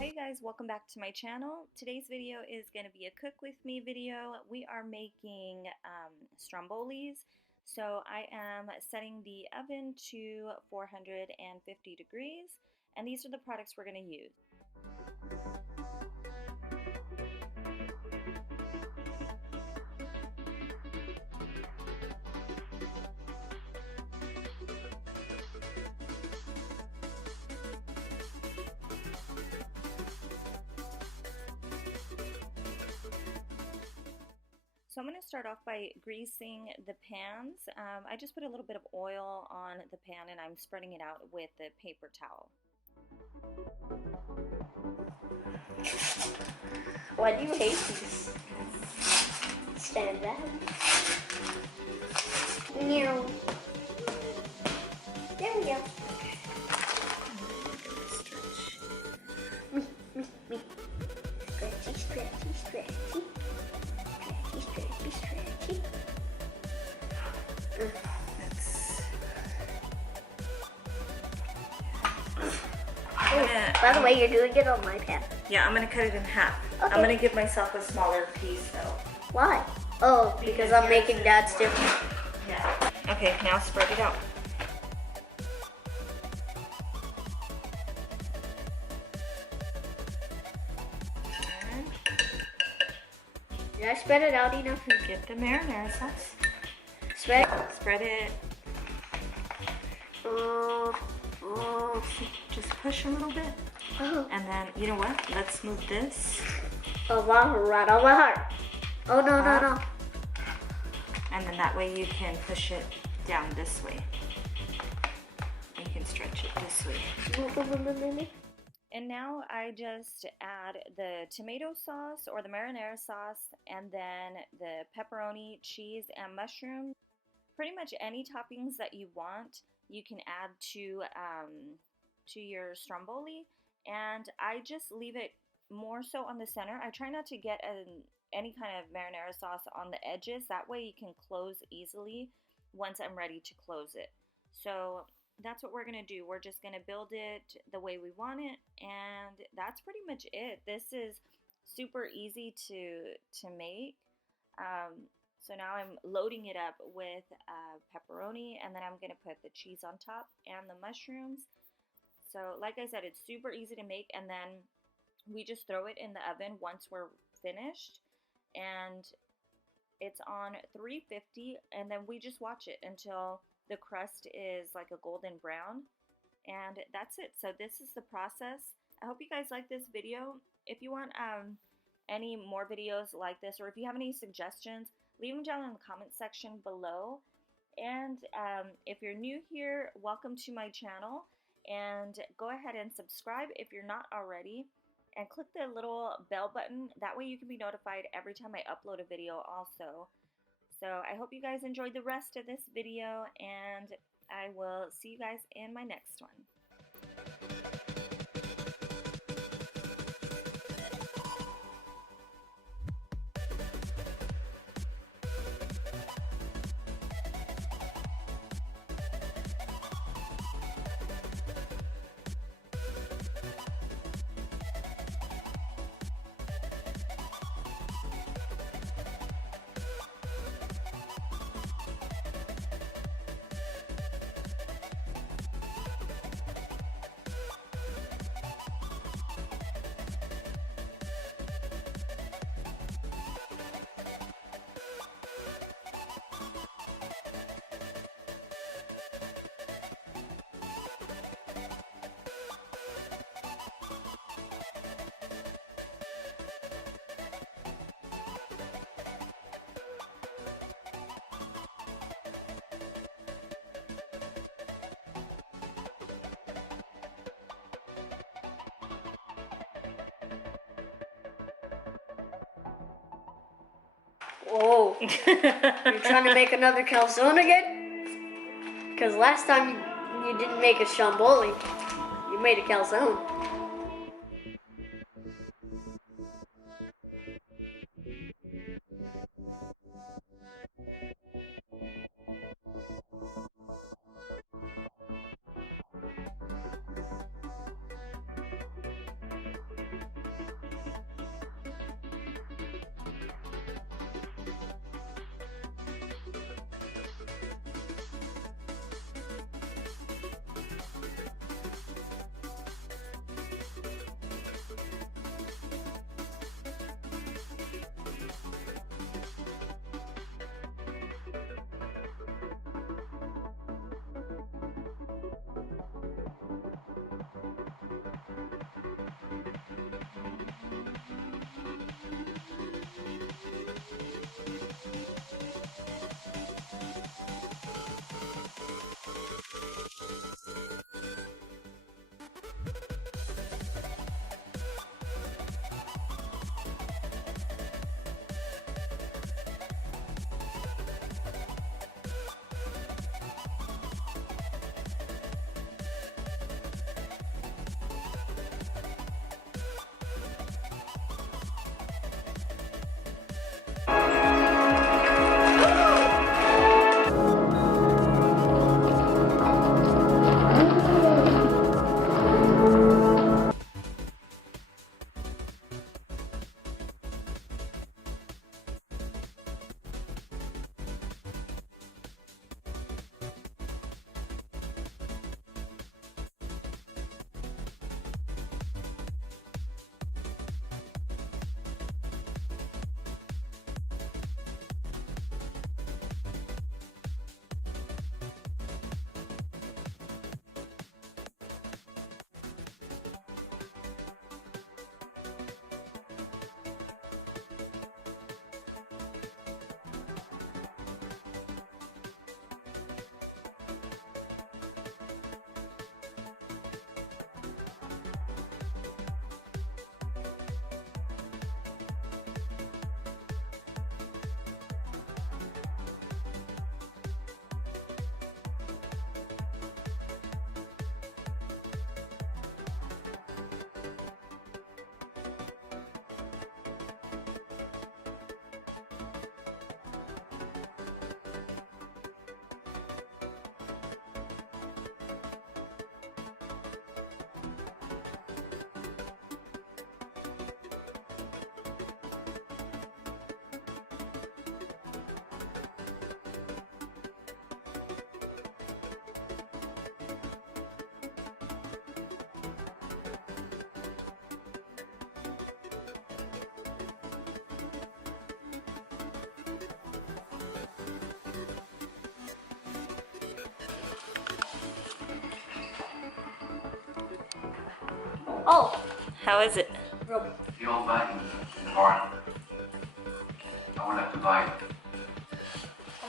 Hey guys, welcome back to my channel. Today's video is going to be a cook with me video. We are making strombolis. So I am setting the oven to 450 degrees, and these are the products we're going to use. So I'm going to start off by greasing the pans. I just put a little bit of oil on the pan and I'm spreading it out with the paper towel. Why do you hate these? Stand up. Meow. There we go. Me. Stretchy, stretchy, stretchy. Stretchy, stretchy. By the way, you're doing it on my pan. Yeah, I'm going to cut it in half. Okay. I'm going to give myself a smaller piece though. Why? Oh, because I'm making Dad's different. Yeah. Okay, now spread it out. Did I spread it out enough? Get the marinara sauce. Spread it. Spread it. Just push a little bit. And then, you know what? Let's move this. Oh, right on my heart. Oh, no. And then that way you can push it down this way. And you can stretch it this way. And now I just add the tomato sauce or the marinara sauce and then the pepperoni, cheese, and mushrooms. Pretty much any toppings that you want, you can add to your stromboli. And I just leave it more so on the center. I try not to get any kind of marinara sauce on the edges. That way you can close easily once I'm ready to close it. So that's what we're going to do. We're just going to build it the way we want it, and that's pretty much it. This is super easy to make. So now I'm loading it up with pepperoni, and then I'm going to put the cheese on top and the mushrooms. So like I said, it's super easy to make, and then we just throw it in the oven once we're finished, and it's on 350, and then we just watch it until the crust is like a golden brown, and that's it. So this is the process. I hope you guys like this video. If you want any more videos like this, or if you have any suggestions, leave them down in the comment section below. And if you're new here, welcome to my channel, and go ahead and subscribe if you're not already, and click the little bell button. That way you can be notified every time I upload a video also. So I hope you guys enjoyed the rest of this video, and I will see you guys in my next one. Whoa. You're trying to make another calzone again? Because last time you didn't make a stromboli, you made a calzone. Oh. How is it? Rub. The old button is hard. I won't have to buy it.